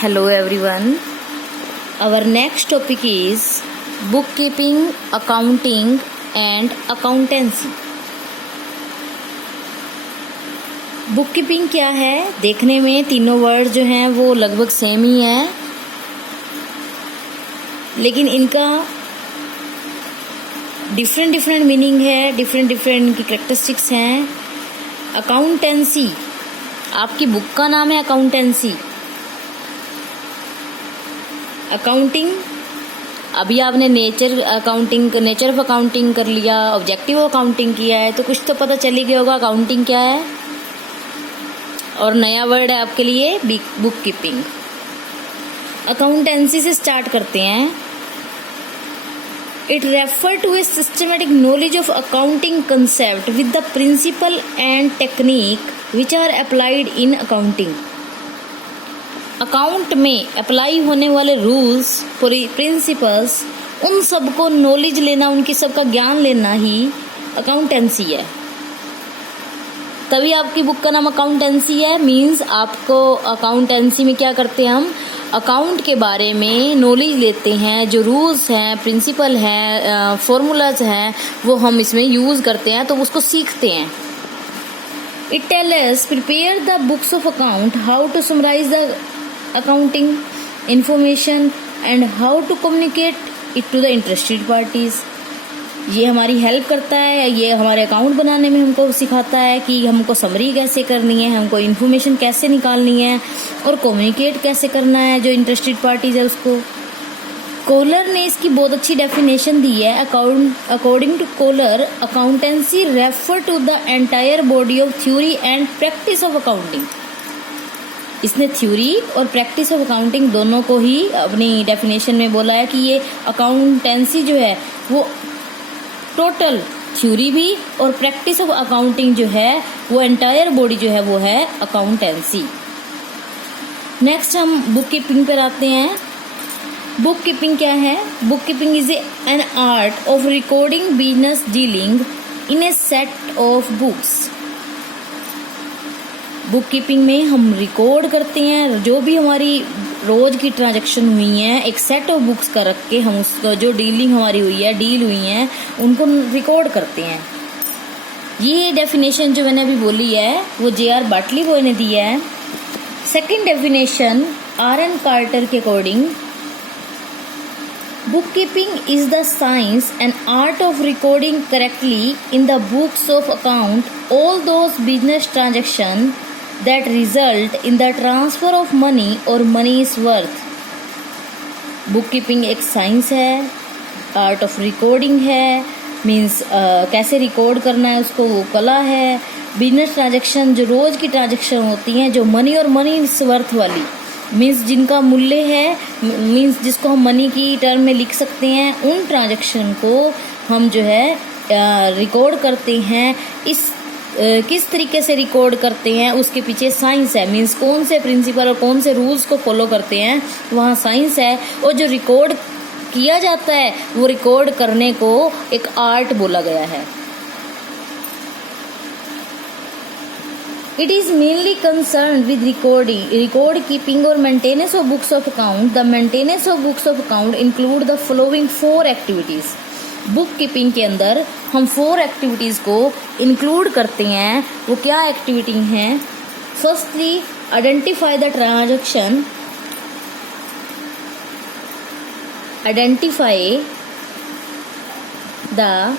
Hello everyone. Our next topic is bookkeeping, accounting and accountancy. Bookkeeping क्या है? देखने में तीनों वर्ड जो हैं वो लगभग सेम ही है, लेकिन इनका डिफरेंट मीनिंग है, डिफरेंट इनकी कैरेक्टरिस्टिक्स हैं. अकाउंटेंसी, आपकी बुक का नाम है अकाउंटेंसी. अकाउंटिंग, अभी आपने नेचर ऑफ अकाउंटिंग कर लिया, ऑब्जेक्टिव ऑफ अकाउंटिंग किया है, तो कुछ तो पता चल ही गया होगा अकाउंटिंग क्या है. और नया वर्ड है आपके लिए बुक कीपिंग. अकाउंटेंसी से स्टार्ट करते हैं. It refer to a systematic knowledge of accounting concept with the principle and technique which are applied in accounting. Account में अप्लाई होने वाले रूल्स, प्रिंसिपल्स, उन सबको नॉलेज लेना, उनकी सबका ज्ञान लेना ही अकाउंटेंसी है. तभी आपकी बुक का नाम अकाउंटेंसी है. मीन्स आपको अकाउंटेंसी में क्या करते हैं, हम अकाउंट के बारे में नॉलेज लेते हैं. जो रूल्स हैं, प्रिंसिपल हैं, फॉर्मूलाज हैं, वो हम इसमें यूज करते हैं, तो उसको सीखते हैं. It tell us prepare the books of account, how to summarise the accounting information and how to communicate it to the interested parties. ये हमारी हेल्प करता है, ये हमारे अकाउंट बनाने में हमको सिखाता है कि हमको समरी कैसे करनी है, हमको इन्फॉर्मेशन कैसे निकालनी है और कम्युनिकेट कैसे करना है जो इंटरेस्टेड पार्टीज है उसको. कोलर ने इसकी बहुत अच्छी डेफिनेशन दी है. According to Kohler, accountancy refer to the entire body of theory and practice of accounting. इसने थ्योरी और प्रैक्टिस ऑफ अकाउंटिंग दोनों को ही अपनी डेफिनेशन में बोला है कि ये अकाउंटेंसी जो है वो टोटल थ्योरी भी और प्रैक्टिस ऑफ अकाउंटिंग जो है वो एंटायर बॉडी जो है वो है अकाउंटेंसी. नेक्स्ट हम बुक कीपिंग पर आते हैं. बुक कीपिंग क्या है? Book keeping is an art of recording business dealing in A set of books. Book keeping में हम रिकॉर्ड करते हैं जो भी हमारी रोज की ट्रांजैक्शन हुई हैं, एक सेट ऑफ बुक्स का रख के हम उसको जो डीलिंग हमारी हुई है, डील हुई हैं, उनको रिकॉर्ड करते हैं. ये डेफिनेशन जो मैंने अभी बोली है वो J.R. बाटली बॉय ने दी है. Second definition R.N. कार्टर के according, book keeping is the science and art of recording correctly in the books of account all those business transaction that result in the transfer of money or money's worth. Book keeping एक science है, art of recording है, means कैसे record करना है उसको वो कला है. बिजनेस ट्रांजेक्शन, जो रोज की ट्रांजेक्शन होती हैं, जो मनी और मनी's वर्थ वाली, मीन्स जिनका मूल्य है, मीन्स जिसको हम मनी की टर्म में लिख सकते हैं, उन ट्रांजेक्शन को हम जो है रिकॉर्ड करते हैं. इस किस तरीके से रिकॉर्ड करते हैं उसके पीछे साइंस है. मीन्स कौन से प्रिंसिपल और कौन से रूल्स को फॉलो करते हैं वहाँ साइंस है. और जो रिकॉर्ड किया जाता है वो रिकॉर्ड करने को एक आर्ट बोला गया है. It is mainly concerned with record keeping or maintenance of books of account. The maintenance of books of account include the following 4 activities. Book keeping के अंदर हम 4 एक्टिविटीज को इंक्लूड करते हैं. वो क्या एक्टिविटी हैं? Firstly, identify the transaction. Identify the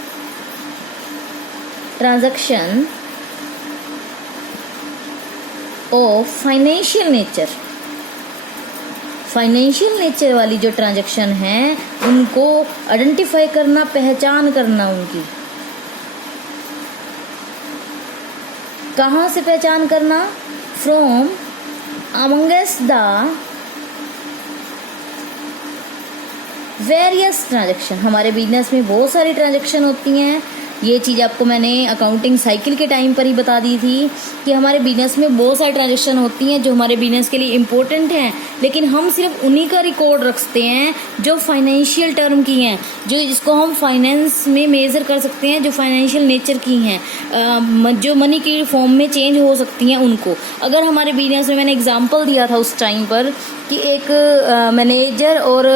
transaction of financial nature. Financial nature वाली जो ट्रांजैक्शन है उनको आइडेंटिफाई करना, पहचान करना उनकी. कहाँ से पहचान करना? From amongst the various transaction. हमारे बिजनेस में बहुत सारी ट्रांजैक्शन होती हैं, ये चीज़ आपको मैंने अकाउंटिंग साइकिल के टाइम पर ही बता दी थी कि हमारे बिजनेस में बहुत सारी ट्रांजेक्शन होती हैं जो हमारे बिजनेस के लिए इम्पोर्टेंट हैं, लेकिन हम सिर्फ उन्हीं का रिकॉर्ड रखते हैं जो फाइनेंशियल टर्म की हैं, जो जिसको हम फाइनेंस में मेजर कर सकते हैं, जो फाइनेंशियल नेचर की हैं, जो मनी की फॉर्म में चेंज हो सकती हैं उनको। अगर हमारे बिजनेस में, मैंने एग्जांपल दिया था उस टाइम पर कि एक मैनेजर और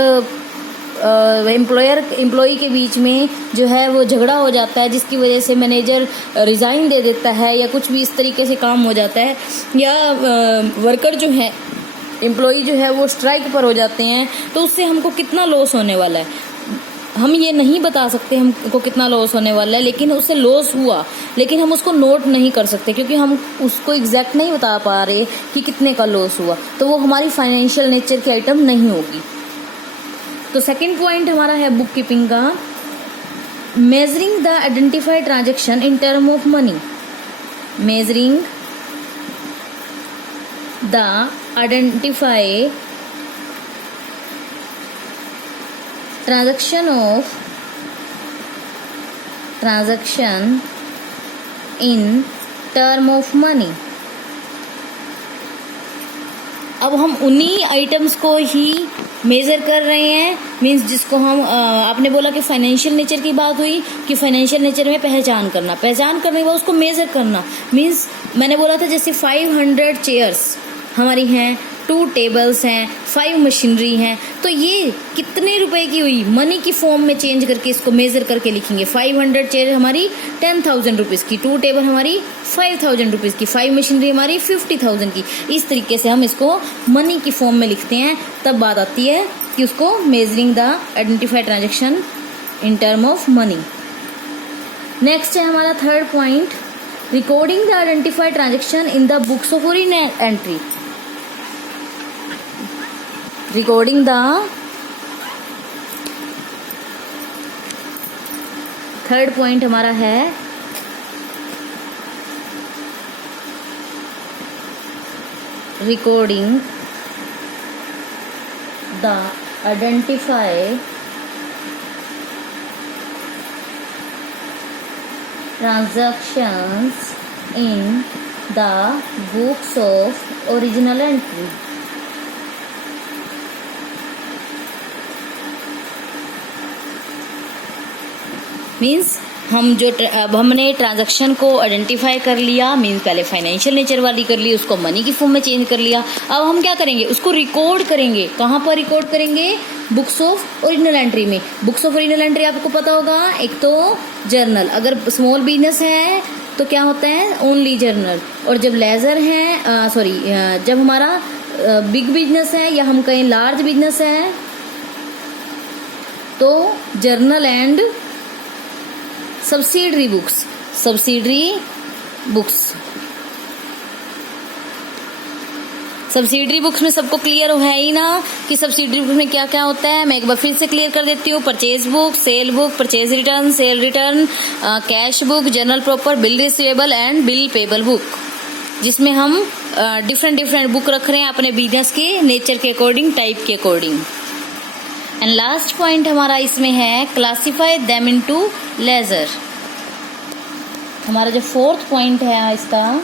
एम्प्लॉय के बीच में जो है वो झगड़ा हो जाता है, जिसकी वजह से मैनेजर रिज़ाइन दे देता है या कुछ भी इस तरीके से काम हो जाता है, या वर्कर जो है, एम्प्लॉय जो है वो स्ट्राइक पर हो जाते हैं, तो उससे हमको कितना लॉस होने वाला है हम ये नहीं बता सकते हमको कितना लॉस होने वाला है, लेकिन उससे लॉस हुआ, लेकिन हम उसको नोट नहीं कर सकते क्योंकि हम उसको एग्जैक्ट नहीं बता पा रहे कि कितने का लॉस हुआ, तो वो हमारी फाइनेंशियल नेचर की आइटम नहीं होगी। तो सेकंड पॉइंट हमारा है बुक कीपिंग का, measuring the identified transaction in term of money. Measuring the identified transaction in term of money। अब हम उन्हीं आइटम्स को ही मेजर कर रहे हैं, मीन्स जिसको हम आपने बोला कि फाइनेंशियल नेचर की बात हुई कि फाइनेंशियल नेचर में पहचान करना, पहचान करने के बाद उसको मेजर करना, मीन्स मैंने बोला था जैसे 500 चेयर्स हमारी हैं, 2 टेबल्स हैं, 5 मशीनरी हैं, तो ये कितने रुपए की हुई, मनी की फॉर्म में चेंज करके इसको मेजर करके लिखेंगे। 500 चेयर हमारी 10,000 रुपीज़ की, 2 टेबल हमारी 5,000 रुपीज़ की, 5 मशीनरी हमारी 50,000 की। इस तरीके से हम इसको मनी की फॉर्म में लिखते हैं, तब बात आती है कि उसको measuring the identified transaction in term of money. Next है हमारा third point, recording the identified transaction in the books of original entry. Recording the third point हमारा है recording the identified transactions in the books of original entry. Means हम जो अब हमने transaction को identify कर लिया, मीन्स पहले फाइनेंशियल नेचर वाली कर ली, उसको मनी की फॉर्म में चेंज कर लिया, अब हम क्या करेंगे, उसको रिकॉर्ड करेंगे। कहाँ पर रिकॉर्ड करेंगे? बुक्स ऑफ ओरिजिनल एंट्री में। बुक्स ऑफ ओरिजिनल एंट्री आपको पता होगा, एक तो जर्नल, अगर स्मॉल बिजनेस है तो क्या होता है, ओनली जर्नल, और जब लेजर है जब हमारा बिग बिजनेस है या हम कहें लार्ज बिजनेस है तो journal and subsidiary books. Subsidiary books में सबको क्लियर है ही ना कि सब्सिडरी बुक्स में क्या क्या होता है। मैं एक बार फिर से क्लियर कर देती हूँ। Purchase book, cell book, purchase return, cell return, cash book, journal proper, bill receivable and bill payable book, जिसमें हम डिफरेंट बुक रख रहे हैं अपने बिजनेस के नेचर के अकॉर्डिंग, टाइप के अकॉर्डिंग। एंड लास्ट पॉइंट हमारा इसमें है क्लासिफाई देम इनटू लेजर। हमारा जो फोर्थ पॉइंट है इसका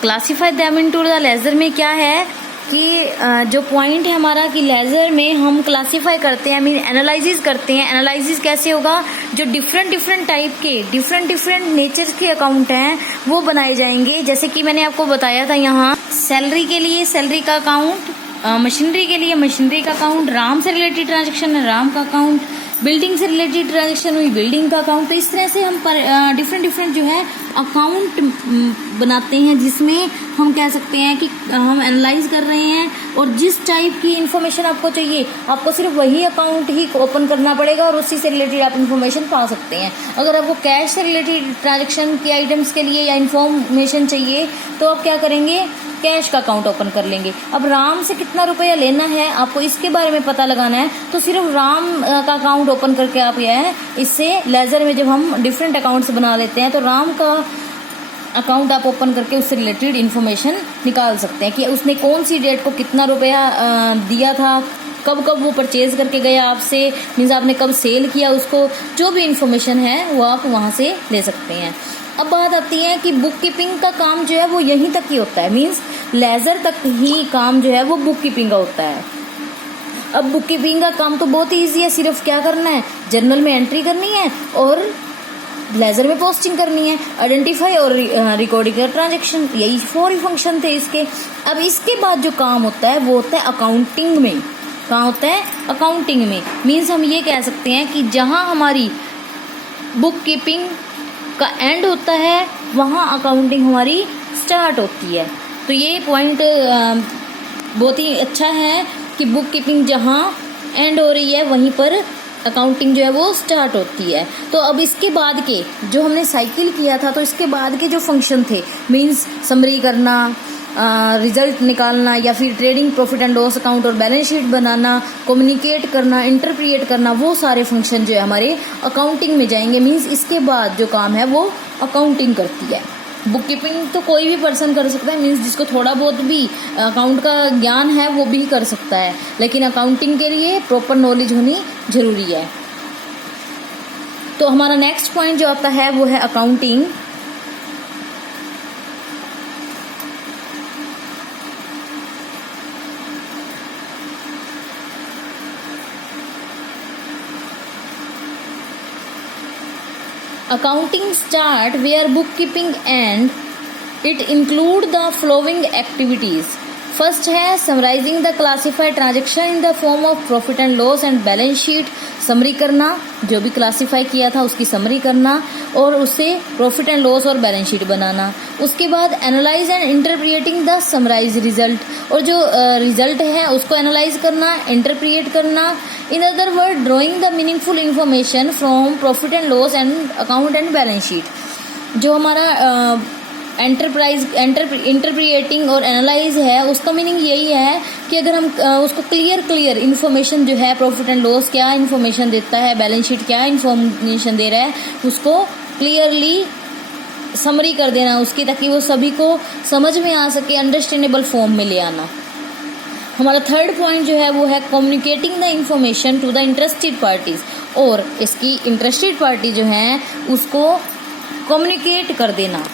classify them into the ledger में क्या है कि जो पॉइंट है हमारा कि लेजर में हम क्लासिफाई करते हैं, मीन एनालिसिस करते हैं। एनालिसिस कैसे होगा, जो डिफरेंट टाइप के डिफरेंट नेचर के अकाउंट हैं वो बनाए जाएंगे। जैसे कि मैंने आपको बताया था यहाँ सैलरी के लिए सैलरी का अकाउंट, मशीनरी के लिए मशीनरी का अकाउंट, राम से रिलेटेड ट्रांजेक्शन है राम का अकाउंट, बिल्डिंग से रिलेटेड ट्रांजेक्शन हुई बिल्डिंग का अकाउंट। तो इस तरह से हम डिफरेंट जो है अकाउंट बनाते हैं, जिसमें हम कह सकते हैं कि हम एनालाइज कर रहे हैं और जिस टाइप की इन्फॉर्मेशन आपको चाहिए आपको सिर्फ वही अकाउंट ही ओपन करना पड़ेगा और उसी से रिलेटेड आप इन्फॉर्मेशन पा सकते हैं। अगर आपको कैश से रिलेटेड ट्रांजेक्शन के आइटम्स के लिए या इन्फॉर्मेशन चाहिए तो आप क्या करेंगे, कैश का अकाउंट ओपन कर लेंगे। अब राम से कितना रुपया लेना है आपको इसके बारे में पता लगाना है तो सिर्फ राम का अकाउंट ओपन करके आप इससे लेजर में जब हम डिफरेंट अकाउंट्स बना लेते हैं तो राम का अकाउंट आप ओपन करके उससे रिलेटेड इन्फॉर्मेशन निकाल सकते हैं कि उसने कौन सी डेट को कितना रुपया दिया था, कब कब वो परचेज करके गया आपसे, मीन्स आपने कब सेल किया उसको, जो भी इंफॉर्मेशन है वो आप वहाँ से ले सकते हैं। अब बात आती है कि बुक कीपिंग का काम जो है वो यहीं तक ही होता है, मीन्स लेजर तक ही काम जो है वो बुक कीपिंग का होता है। अब बुक कीपिंग का काम तो बहुत ईजी है, सिर्फ क्या करना है, जर्नल में एंट्री करनी है और लेजर में पोस्टिंग करनी है, आइडेंटिफाई और रिकॉर्डिंग का ट्रांजेक्शन, यही 4 ही फंक्शन थे इसके। अब इसके बाद जो काम होता है वो होता है अकाउंटिंग में। कहाँ होता है? अकाउंटिंग में। मीन्स हम ये कह सकते हैं कि जहाँ हमारी बुक कीपिंग का एंड होता है वहाँ अकाउंटिंग हमारी स्टार्ट होती है। तो ये पॉइंट बहुत ही अच्छा है कि बुक कीपिंग जहाँ एंड हो रही है वहीं पर अकाउंटिंग जो है वो स्टार्ट होती है। तो अब इसके बाद के जो हमने साइकिल किया था, तो इसके बाद के जो फंक्शन थे, मींस समरी करना, रिजल्ट निकालना, या फिर trading profit and loss account और बैलेंस शीट बनाना, कम्युनिकेट करना, इंटरप्रिएट करना, वो सारे फंक्शन जो है हमारे अकाउंटिंग में जाएंगे। मींस इसके बाद जो काम है वो अकाउंटिंग करती है। बुक कीपिंग तो कोई भी पर्सन कर सकता है, मीन्स जिसको थोड़ा बहुत भी अकाउंट का ज्ञान है वो भी कर सकता है, लेकिन अकाउंटिंग के लिए प्रॉपर नॉलेज होनी जरूरी है। तो हमारा नेक्स्ट पॉइंट जो आता है वो है accounting. Accounting start where bookkeeping end. It include the following activities. First है summarising the classified transaction in the form of profit and loss and balance sheet, summary करना, जो भी क्लासिफाई किया था उसकी समरी करना और उससे प्रॉफिट एंड लॉस और बैलेंस शीट बनाना। उसके बाद analyse and interpreting the summarise result, और जो रिजल्ट है उसको एनालाइज करना, इंटरप्रिएट करना। In other word drawing the meaningful information from profit and loss and account and balance sheet. जो हमारा इंटरप्रिएटिंग और एनालाइज है उसका मीनिंग यही है कि अगर हम उसको क्लियर इन्फॉर्मेशन जो है, प्रॉफिट एंड लॉस क्या इन्फॉर्मेशन देता है, बैलेंस शीट क्या इन्फॉर्मेशन दे रहा है, उसको क्लियरली समरी कर देना उसकी, ताकि वो सभी को समझ में आ सके, अंडरस्टैंडेबल फॉर्म में ले आना। हमारा थर्ड पॉइंट जो है वो है communicating the information to the interested parties, और इसकी इंटरेस्टेड पार्टी जो है उसको कम्युनिकेट कर देना।